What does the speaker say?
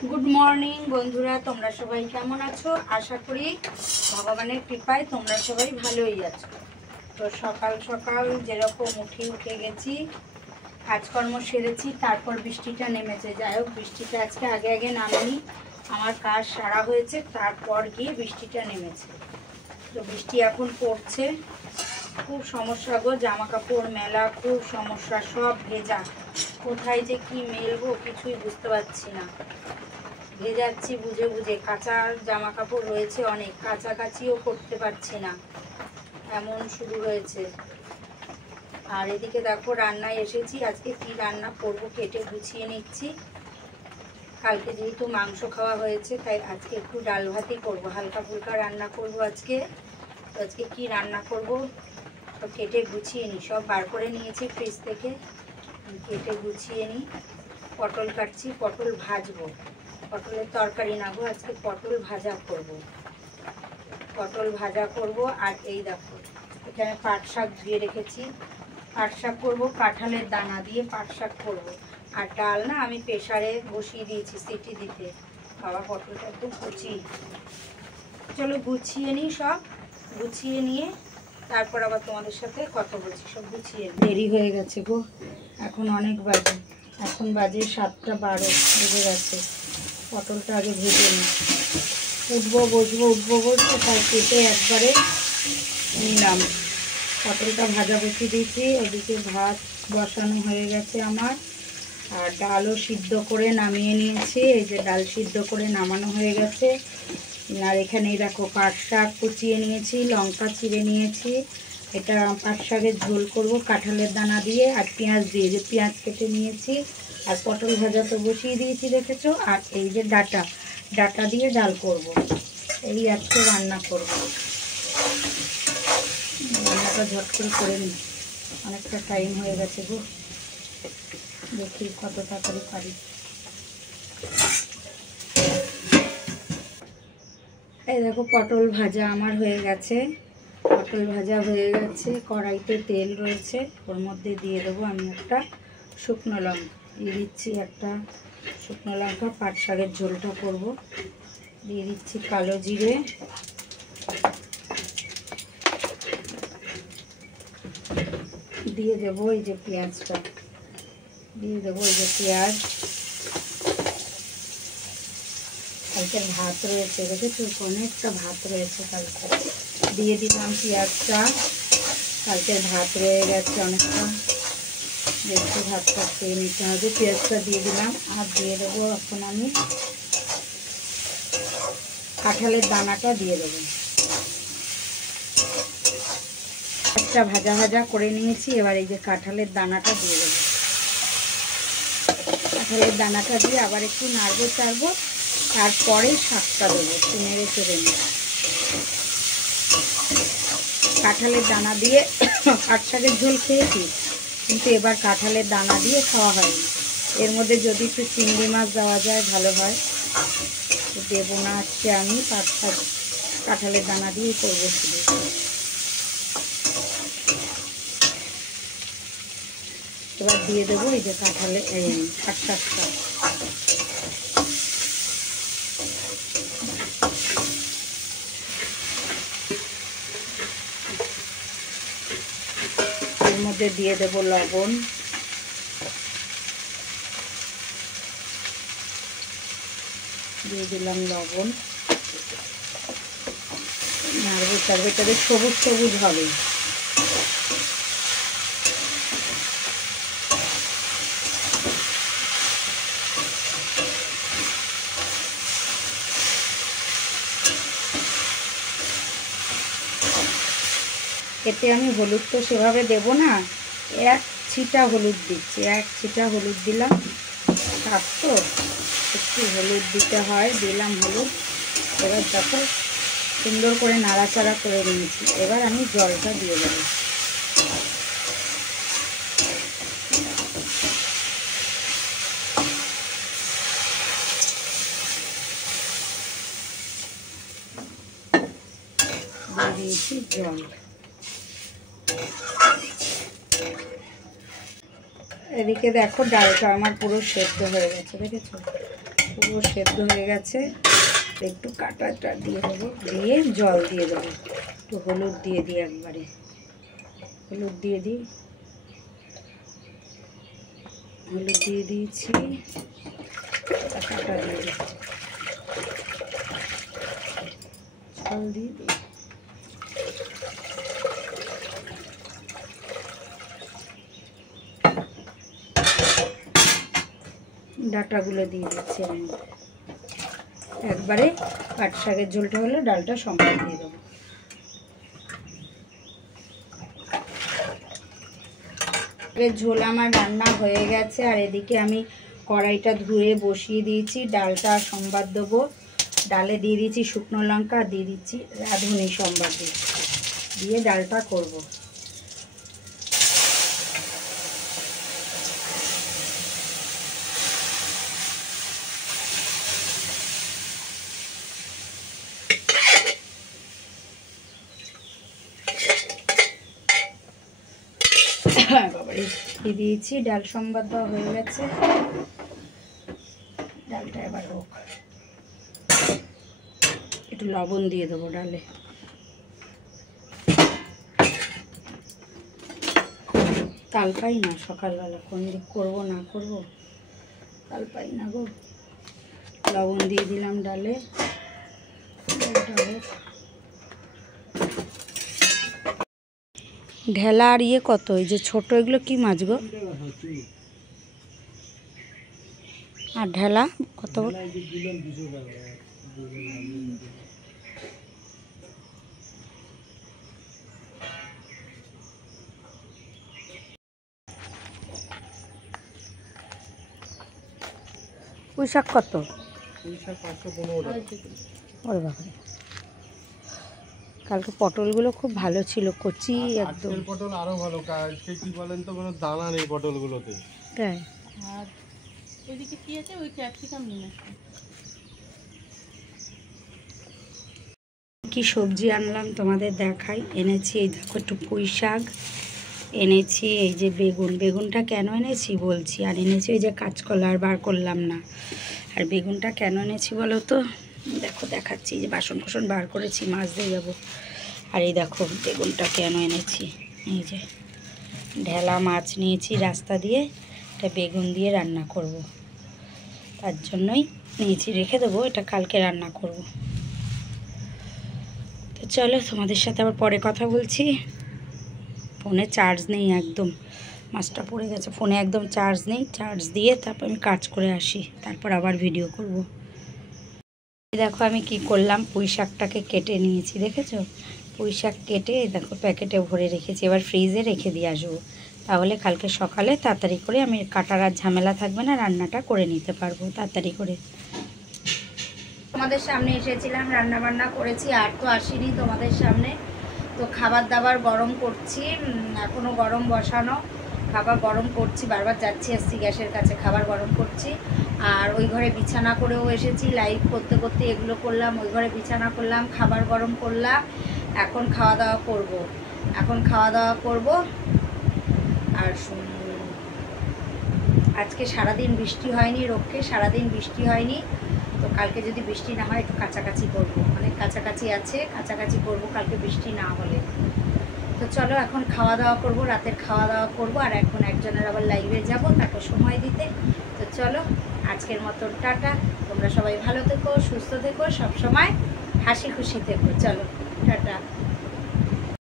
Good morning বন্ধুরা, তোমরা সবাই কেমন আছো? আশা করি ভগবানের কৃপায় তোমরা সবাই ভালোই আছো। তো সকাল সকাল যেরকম উঠে গেছি, কাজকর্ম সেরেছি, তারপর বৃষ্টিটা নেমেছে। যাই হোক, বৃষ্টিটা আজকে আগে নামেনি, আমার কাজ সারা হয়েছে, তারপর গিয়ে বৃষ্টিটা নেমেছে। তো বৃষ্টি এখন পড়ছে, খুব সমস্যা গো, জামা কাপড় মেলা খুব সমস্যা, সব ভেজা। কোথায় যে কি মেলবো কিছুই বুঝতে পারছি না। ভেজাচ্ছি বুঝে বুঝে, কাঁচা জামা কাপড় রয়েছে অনেক, কাচাকাচিও করতে পারছি না, এমন শুরু হয়েছে। আর এদিকে দেখো রান্নায় এসেছি, আজকে কি রান্না করব কেটে গুছিয়ে নিচ্ছি। কালকে যেহেতু মাংস খাওয়া হয়েছে, তাই আজকে একটু ডাল ভাতই করবো, হালকা ফুলকা রান্না করব আজকে। তো আজকে কি রান্না করব সব কেটে গুছিয়ে নিই, সব বার করে নিয়েছি ফ্রিজ থেকে, কেটে গুছিয়ে নিই। পটল কাটছি, পটল ভাজবো, পটলের তরকারি না গো, আজকে পটল ভাজা করব, পটল ভাজা করব। আর এই দেখো এখানে পাট শাক ধুয়ে রেখেছি, পাট শাক করবো, কাঁঠালের দানা দিয়ে পাট শাক করবো। আর ডাল না আমি প্রেসারে বসিয়ে দিয়েছি সিটি দিতে। বাবা পটলটা একটু কুচি, চলো গুছিয়ে নিই, সব গুছিয়ে নিয়ে তারপর আবার তোমাদের সাথে কথা বলছি। সব গুছিয়ে দেরি হয়ে গেছে গো, এখন অনেক বাজে, এখন বাজে 7:12 বেজে গেছে। পটলটা আগে ভেজে নিই, উঠবো বসবো তাই কেটে একবারে নিলাম। পটলটা ভাজা বসিয়ে দিয়েছি, ওদিকে ভাত বসানো হয়ে গেছে আমার। আর ডালও সিদ্ধ করে নামিয়ে নিয়েছি, এই যে ডাল সিদ্ধ করে নামানো হয়ে গেছে। আর এখানে দেখো পাট শাক কুচিয়ে নিয়েছি, লঙ্কা চিড়ে নিয়েছি। এটা পাট শাকের ঝোল করব কাঁঠালের দানা দিয়ে আর পেঁয়াজ দিয়ে, যে পেঁয়াজ কেটে নিয়েছি। আর পটল ভাজা তো বসিয়ে দিয়েছি দেখেছো। আর এই যে ডাটা দিয়ে ডাল করব, এই আজকে রান্না করব। রান্নাটা ঝট করে নিই, অনেকটা টাইম হয়ে গেছে গো, দেখি কত তাড়াতাড়ি পারি। এই দেখো পটল ভাজা আমার হয়ে গেছে, পটল ভাজা হয়ে গেছে। কড়াইতে তেল রয়েছে, ওর মধ্যে দিয়ে দেবো আমি একটা শুকনো লঙ্কা, দিয়ে দিচ্ছি একটা শুকনো লঙ্কা, পাট শাকের ঝোলটা করব। দিয়ে দিচ্ছি কালো জিরে, দিয়ে দেবো এই যে পেঁয়াজটা, দিয়ে দেবো এই যে পেঁয়াজ। কালকের ভাত রয়েছে দেখেছো, অনেকটা ভাত রয়েছে কালকে, দিয়ে দিলাম পেঁয়াজটা। কালকের ভাত রয়ে গেছে অনেকটা, দেখতে ভাতটা খেয়ে নিতে হবে। পেঁয়াজটা দিয়ে দিলাম, আর দিয়ে দেবো এখন আমি কাঁঠালের দানাটা দিয়ে দেবো। একটা ভাজা ভাজা করে নিয়েছি, এবার এই যে কাঁঠালের দানাটা দিয়ে দেবো। কাঁঠালের দানাটা দিয়ে আবার একটু নাড়বো চাড়বো, তারপরে শাকটা দেবো, একটু নেড়ে চেড়ে নেব। কাঁঠালের দানা দিয়ে পাট শাকের ঝোল খেয়েছি, কিন্তু এবার কাঁঠালের দানা দিয়ে খাওয়া হয়নি। এর মধ্যে যদি একটু চিংড়ি মাছ দেওয়া যায় ভালো হয়, তো দেবো না আজকে, আমি পাট শাক কাঁঠালের দানা দিয়েই করবো শুধু। এবার দিয়ে দেবো এই যে কাঁঠালের পাট শাকটা। এর মধ্যে দিয়ে দেবো লবণ, দিয়ে দিলাম লবণ, নাড়বো চাড়বো, এটাতে সবুজ সবুজ হবে। এতে আমি হলুদ তো সেভাবে দেবো না, এক ছিটা হলুদ দিচ্ছি, এক ছিটা হলুদ দিলাম, শাক তো একটু হলুদ দিতে হয়, দিলাম হলুদ। এবার দেখো সুন্দর করে নাড়াচাড়া করে নিয়েছি, এবার আমি জলটা দিয়ে দেবো। দিয়ে দিয়েছি জল। এদিকে দেখো ডালটা আমার পুরো সেদ্ধ হয়ে গেছে, দেখেছো? পুরো সেদ্ধ হয়ে গেছে। একটু কাঁটাটা দিয়ে দেবো, দিয়ে জল দিয়ে দেবো, একটু হলুদ দিয়ে দিই, একবারে হলুদ দিয়ে দিই, হলুদ দিয়ে দিয়েছি, কাঁটা দিয়ে দিই, জল দিয়ে দিই। ডাঁটাগুলো দিয়ে দিচ্ছি আমি একবারে। পাট শাকের ঝোলটা হলে ডালটা সঙ্গে দিয়ে দেবো। ঝোল আমার রান্না হয়ে গেছে, আর এদিকে আমি কড়াইটা ধুয়ে বসিয়ে দিয়েছি। ডালটা সম্বাদ দেবো, ডালে দিয়ে দিচ্ছি শুকনো লঙ্কা, দিয়ে দিচ্ছি রাঁধুনি সম্বাদ দিয়ে ডালটা করব। দিয়ে দিয়েছি, ডাল সম্বাদ দেওয়া হয়ে গেছে। ডালটা এবার হোক, একটু লবণ দিয়ে দেবো ডালে। তাল পাই না সকালবেলা, কোন দিক করবো না করবো, তাল পাই না গো। লবণ দিয়ে দিলাম ডালে, ডালটা হোক। ঢেলা আর ইয়ে কত, এই যে ছোট, এগুলো কি মাছ গো? আর ঢেলা কত? পুঁই শাক কত? ওরে বাবারে, কালকে পটলগুলো খুব ভালো ছিল, কচি একদম। পটল আরো ভালো, কি বলেন তো, কোনো দানা নেই পটলগুলোতে। তাই? আর ওইদিকে কি আছে, ওই ক্যাপসিকাম নিয়ে আসবে। কি সবজি আনলাম তোমাদের দেখাই। এনেছি এই দেখো একটু পুঁই শাক এনেছি, এই যে বেগুন, বেগুনটা কেন এনেছি বলছি, আর এনেছি এই যে কাঁচকলা, আর বার করলাম না। আর বেগুনটা কেন এনেছি বলো তো, দেখো দেখাচ্ছি, যে বাসন কোসন বার করেছি, মাছ দিয়ে যাবো। আর এই দেখো বেগুনটা কেন এনেছি, এই যে ঢেলা মাছ নিয়েছি রাস্তা দিয়ে, এটা বেগুন দিয়ে রান্না করব, তার জন্যই নিয়েছি। রেখে দেবো, এটা কালকে রান্না করব। তো চলো তোমাদের সাথে আবার পরে কথা বলছি। ফোনে চার্জ নেই একদম, মাছটা পড়ে গেছে, ফোনে একদম চার্জ নেই। চার্জ দিয়ে তারপর আমি কাজ করে আসি, তারপর আবার ভিডিও করব। দেখো আমি কি করলাম, পুঁই শাকটাকে কেটে নিয়েছি, দেখেছো? পুঁই শাক কেটে দেখো প্যাকেটে ভরে রেখেছি, এবার ফ্রিজে রেখে দিয়ে আসবো, তাহলে কালকে সকালে তাড়াতাড়ি করে আমি কাটার আর ঝামেলা থাকবে না, রান্নাটা করে নিতে পারবো তাড়াতাড়ি করে। তোমাদের সামনে এসেছিলাম, রান্না বান্না করেছি, আর তো আসিনি তোমাদের সামনে। তো খাবার দাবার গরম করছি, এখনও গরম বসানো, খাবার গরম করছি, বারবার যাচ্ছি আসছি গ্যাসের কাছে, খাবার গরম করছি। আর ওই ঘরে বিছানা করেও এসেছি, লাইভ করতে করতে এগুলো করলাম, ওই ঘরে বিছানা করলাম, খাবার গরম করলাম, এখন খাওয়া দাওয়া করব। আর আজকে সারাদিন বৃষ্টি হয়নি, রক্ষে সারাদিন বৃষ্টি হয়নি, তো কালকে যদি বৃষ্টি না হয় একটু কাছাকাছি করবো, অনেক কাছাকাছি আছে, কাছাকাছি করবো কালকে বৃষ্টি না হলে। তো চলো এখন খাওয়া দাওয়া করবো, রাতের খাওয়া দাওয়া করবো, আর এখন একজনের আবার লাইভে যাব, তাকে সময় দিতে। তো চলো আজকের মতন টাটা, তোমরা সবাই ভালো থেকো, সুস্থ থেকো, সব সময় হাসি খুশি থেকো। চলো টাটা।